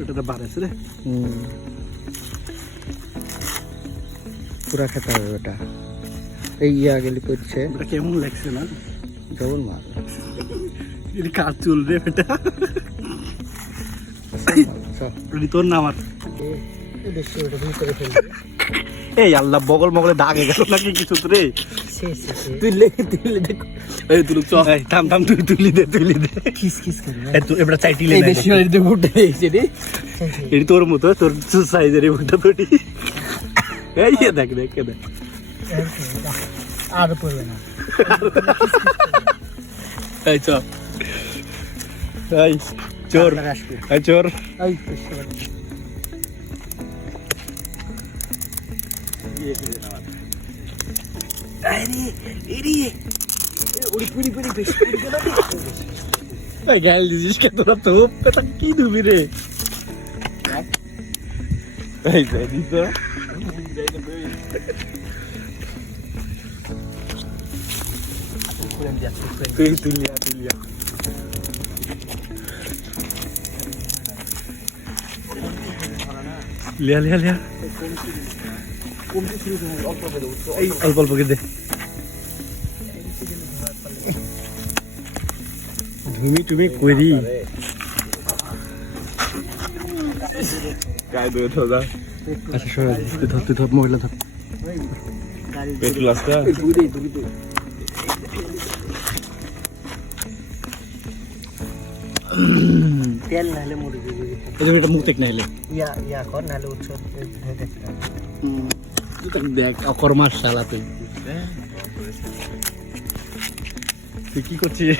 এটা তো বাড়াইছে রে। পুরা খেতে হবে ওটা। এই ইয়া গেলি করছে এটা কেমন লাগছে না? ডবল মাল এটা কার চুল রে বেটা? তোর না আমার? এই আল্লাহ, বগল মগলে দাগে গেল নাকি কিছু রে? তুই থাম থাম, তুই তুলি দে এবার চাইটি লে। এটি তোর মতো, তোর সাইজের বুকটা তোটি। এই দেখ দেখ দেখ, আর পড়বে না। এই চ, এই চোর, এই চোর। গাল দিছিস কে তোরা? তো কি দিবি রে? এই দিস তুলিয়া তুলিয়া লিয়া লিয়া লিয়া। অল্প অল্প কে দে। তুমি তুমি করি গায়ে দে তো দা। আচ্ছা সরে তুই ধর মহিলা ধর। একটু লাস্টা তেল নাহলে মরে যাবে। এটা মুখ দেখ নাইলে ইয়া কর নাহলে উৎসব দেখ অকর মাস শালা। তুই তুই কি করছিস?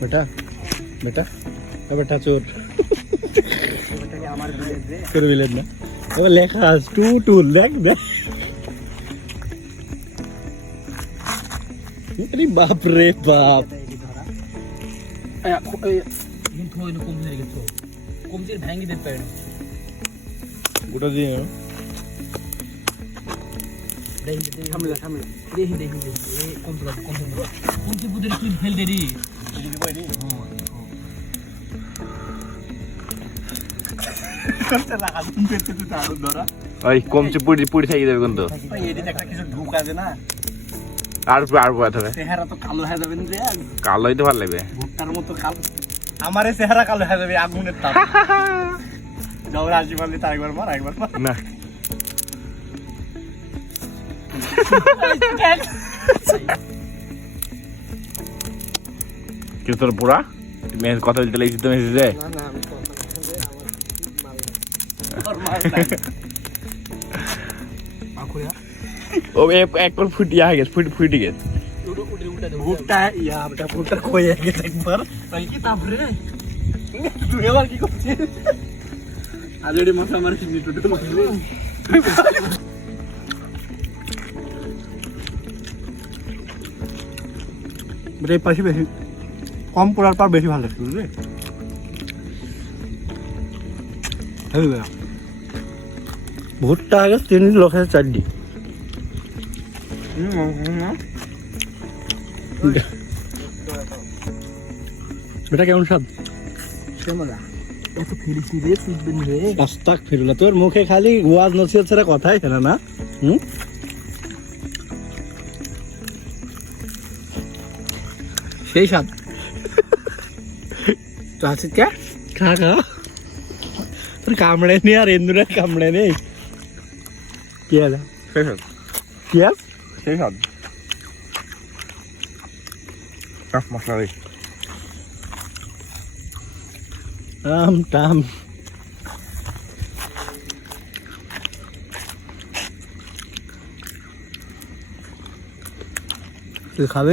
বেটা বেটা বেটা চোর তোর বিলেন না। এবার লেখা আছে টু টু, দেখ দেখ। আরে বাপ রে বাপ। কমজির ভাঙি দিতে পারে ওটা দিয়ে সামলা সামলা দেখি দেখি দেখি কমতে কমতে কমতে বুদের তুই ফেল দেরি ওই কমছে পুড়ি পুড়ি থাকি যাবে কিন্তু কিছু ঢুক আছে না। আর হবে চেহারা তো কালো হয়ে যাবে রে। কালো হইতে ভালো লাগবে। ভুট্টার মতো কালো আমার চেহারা কালো হয়ে যাবে আগুনের তাপ। যাও রাজি মারলি তার একবার মার একবার মার না। কি তোর বুড়া কথা বলতে লাগছি তো মেসেজে? ও একবার ফুটিয়া গেছে ফুটি গেছে ভুট্টা ইয়া বেটা ভুট্টা কইয়া গেছে একবার। ভাই কি তাপ রে? তুই আবার কি করছিস? আজেডি মাথা আমার কি টুটু মারলি? রে পাশে বেশি কম পড়ার পর বেশি ভালো লাগছিল রে। ভুট্টা আগে 3 লোক আছে 4 ডি। বেটা কেমন স্বাদ? তোর মুখে খালি ওয়াজ নসিহত ছাড়া কথাই খেলা না। সেই স্বাদ তো আছে কে? খা খা, তোর কামড়ে নি আর এন্দুরের কামড়ে নেই। কি আছে? কি আছে? সেই সব মশলা দিই টাম টাম। তুই খাবে?